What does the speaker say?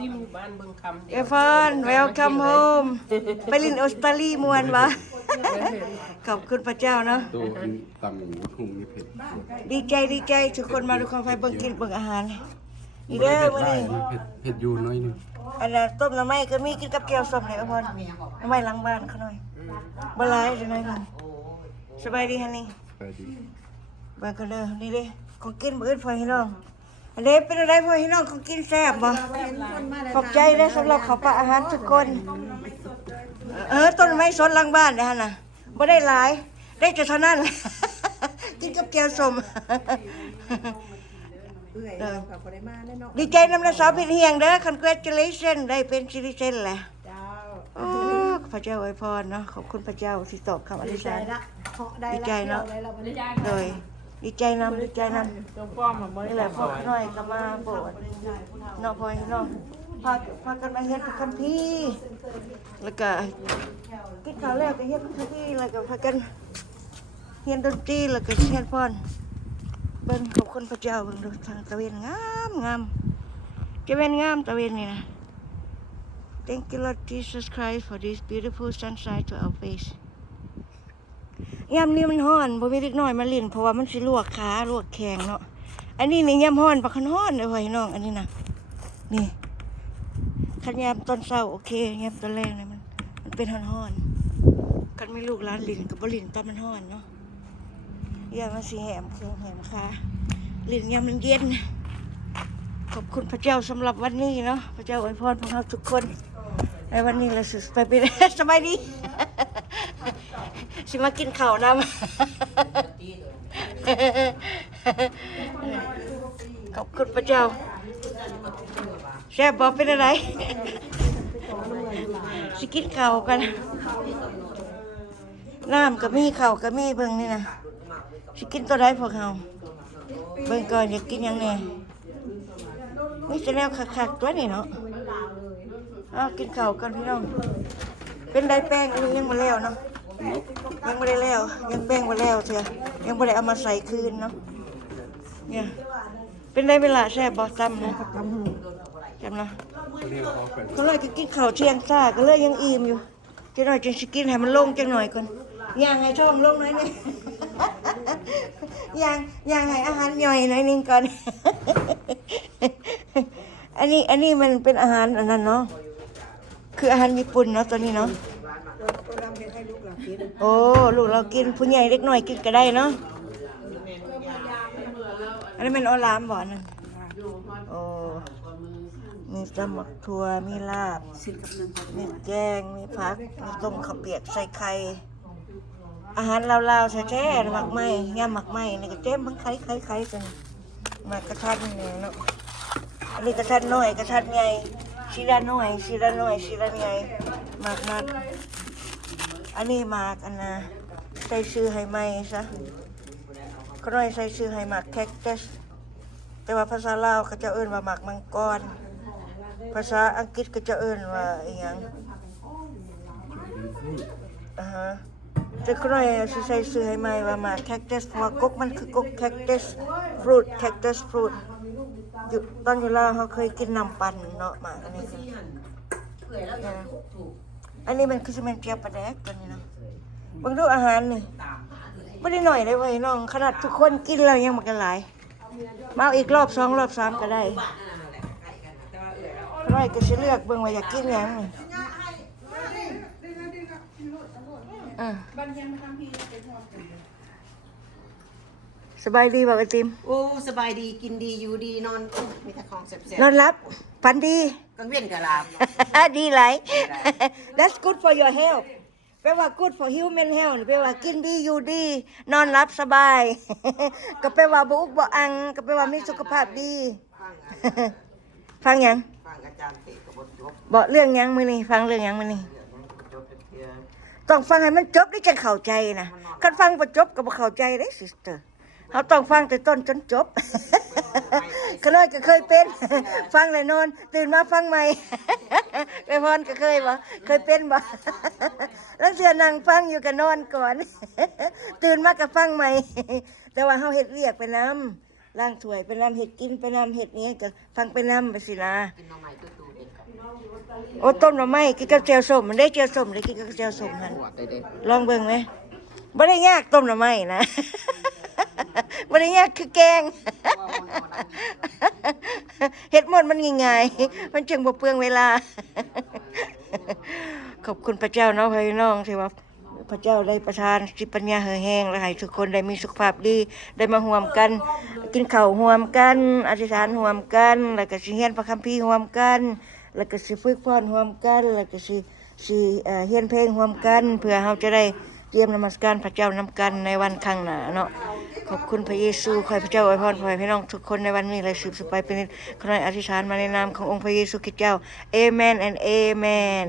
ที่หมู่บ้านเบิ่งคำเดี เอฟอนเวลคัมโฮมไปลินออสเตรเลียมวนวะขอบคุณพระเจ้าเนาะ ตัวตำหมูทุ่งนี่เผ็ด ดีใจทุกคนมาดูความไฟเบิ่งกินเบิ่งอาหารนี่เด้อมื้อนี้ เผ็ดอยู่น้อยหนึง อันนั้นต้มหน่อไม้ก็มีกินกับแก้วส้มเนี่ยเอฟอนหน่อไม้หลังบ้านเขาหน่อยบ่หลายเดี๋ยวหน่อยนึงสบายดีฮะนี่ ไปดี เบิ่งกันเด้อนี่เด้ของกินบ่อื่นพอให้น้องอันนี้เป็นอะไรพอให้น้องของกินแซ่บบ่ขอบใจเด้อสำหรับข้าวปลาอาหารทุกคนต้นไม้สดหลังบ้านเด้อหั่นน่ะบ่ได้หลายได้แต่เท่านั้น กินกับแก้วส้ม ดีใจนำนักสาวพิเฮียงเด้อ congratulation ได้เป็นซิติเซนแหละโอ้พระเจ้าอวยพรเนาะขอบคุณพระเจ้าที่ตอบคำอธิษฐานดีใจเนาะโดยดีใจนำตัวป้อมมาบ่ นี่แหละพ่อน้อยก็มาโบสถ์เนาะพ่อให้น้องพากันมาเฮ็ดคัมภีร์แล้วก็กินข้าวแล้วก็เฮ็ดคัมภีร์แล้วก็พากันเรียนดนตรีแล้วก็เรียนพรเบิ่งขอบคุณพระเจ้าเบิ่งดูทางตะเวนงามจะเป็นงามตะเวนนี่นะ Thank you Lord Jesus Christ for this beautiful sunshine to our face ยามนี้มันร้อนบ่มีเล็กน้อยมาเล่นเพราะว่ามันสิลวกขาลวกแข้งเนาะอันนี้นี่ยามร้อนปะคันร้อนเด้อไว้น้องอันนี้นะนี่คันยามตอนเช้าโอเคยามตอนแรกนี่มันเป็นร้อนๆคันมีลูกหลานเล่นก็บ่เล่นตอนมันร้อนเนาะยามมันสิแหมเครื่องแหมขาเล่นยามมันเย็นขอบคุณพระเจ้าสำหรับวันนี้เนาะพระเจ้าอวยพรพวกเราทุกคนในวันนี้เราไปเป็น สบายดี สิมากินข้าวน้ำ ขอบคุณพระเจ้าแซ่บบอกเป็นอะไร สิกินข้าวกันน้ำก็มีข้าวก็มีเบิ่งนี่นะสิกินตัวใดพวกเราเบิ่งก่อนอยากกินยังไงมีแต่แนวคักๆตัวนี้เนาะเอากินข้าวกันพี่น้องเป็นไดแป้งอันนี้ยังมาแล้วเนาะยังไม่ได้แล้วยังแป้งมาแล้วเถอะยังไม่ได้เอามาใส่คืนเนาะเนี่ยเป็นไดเวลาแซ่บบ่จำนะจำนะเขาเลยก็กินข้าวเที่ยงซ่าก็เลยยังอิ่มอยู่จะหน่อยจะกินให้มันลงจังหน่อยก่อนย่างให้ช่องลงหน่อยนึง ย่างให้อาหารย่อยหน่อยนึงก่อน อันนี้มันเป็นอาหารอันนั้นเนาะคืออาหารญี่ปุ่นเนาะตัวนี้เนาะโอ้ลูกเรากินผู้ใหญ่เล็กน้อยกินก็ได้เนาะอันนี้มันออลามบ่นั่นโอ้มีตำหมักถั่วมีลาบมีแกงมีผักมีต้มข้าวเปียกใส่ไข่อาหารลาวๆแท้ๆหมักไหม้ย่ำหมักไหม้นี่ก็เต็มทั้งไข่กันมากระทัดนี่เนาะอันนี้กระทัดน้อยกระทัดใหญ่ชีละน้อยชีละใหญ่หมากนัดอันนี้หมากอันนะใส่ชื่อให้ไหมซะก็น้อยใส่ชื่อให้หมากแคคตัสแต่ว่าภาษาลาวเขาจะเอิ้นว่าหมากมังกรภาษาอังกฤษก็จะเอิ้นว่าอีหยังแต่ก็น้อยสิใส่ชื่อให้ไหมว่าหมากแคคตัสเพราะว่ากกมันคือกกแคคตัสฟรุตแคคตัสฟรุตอยู่ตอนอยู่ลาวเขาเคยกินน้ำปั่นเนาะหมากอันนี้คืออันนี้มันคือซีเมนต์เจียวปลาแดกตัวนี้เนาะบางดูอาหารนี่ไม่ได้หน่อยเลยเว้ยน้องขนาดทุกคนกินแล้วยังมากันหลายมาเอาอีกรอบ2รอบ3ก็ได้ร้อยก็สิเลือกเบิ่งว่าอยากกินหยังนี่สบายดีบ่ไอติม โอ้สบายดีกินดีอยู่ดีนอนมีแต่ของแซ่บ นอนรับฝันดี ๆกังเวียนกะลาบ ดีหลาย That's good for your health แปลว่า good for human health แปลว่ากินดีอยู่ดีนอนรับสบาย ก็แปลว่าบ่อุกบ่อังก็แปลว่ามีสุขภาพดี ฟังหยัง ฟังอาจารย์เตะกับบทจบ บอกเรื่องหยังมื้อนี้ฟังเรื่องหยังมื้อนี้ จบเทีย ต้องฟังให้มันจบได้จังเข้าใจนะคันฟังบ่จบก็บ่เข้าใจเด้ sister เฮาต้องฟังแต่ต้นจนจบ ก็เลยก็เคยเป็น ฟังแล้วนอนตื่นมาฟังใหม่ ไปพรก็เคยบ่เคยเป็นบ่ แล้วเสือนั่งฟังอยู่ก็นอนก่อน ตื่นมาก็ฟังใหม่ แต่ว่าเฮาเฮ็ดเวียกไปนำล้างถ้วยไปนำเฮ็ดกินไปนำเฮ็ดนี้ก็ฟังไปนำไปสินะ กินน้องใหม่ตู้ๆเอง โอ้ต้มหน่อไม้กินกับแจ่วส้มมันได้แจ่วส้มได้กินกับแจ่วส้มหั่น หัวเด้อ ลองเบิ่งไหมบ่ได้ยากต้มหน่อไม้นะ บ่ได้ยากคือแกง เฮ็ดหมดมันง่ายๆมันจึงบ่เปลืองเวลา ขอบคุณพระเจ้าเนาะพี่น้องที่ว่าพระเจ้าได้ประทานจิตปัญญาเหือแห้งและให้ทุกคนได้มีสุขภาพดีได้มาร่วมกัน กินข้าวร่วมกันอธิษฐานร่วมกันแล้วก็สิเรียนพระคัมภีร์ร่วมกันแล้วก็สิฝึกฝนร่วมกันแล้วก็สิเรียนเพลงร่วมกันเพื่อเราจะได้เตรียมนมัสการพระเจ้านำกันในวันข้างหน้าเนาะขอบคุณพระเยซูขอให้พระเจ้าอวยพรขอให้พี่น้องทุกคนในวันนี้และสืบไปเป็นนิจขอให้อธิษฐานมาในนามขององค์พระเยซูคริสต์เจ้าเอเมน and เอเมน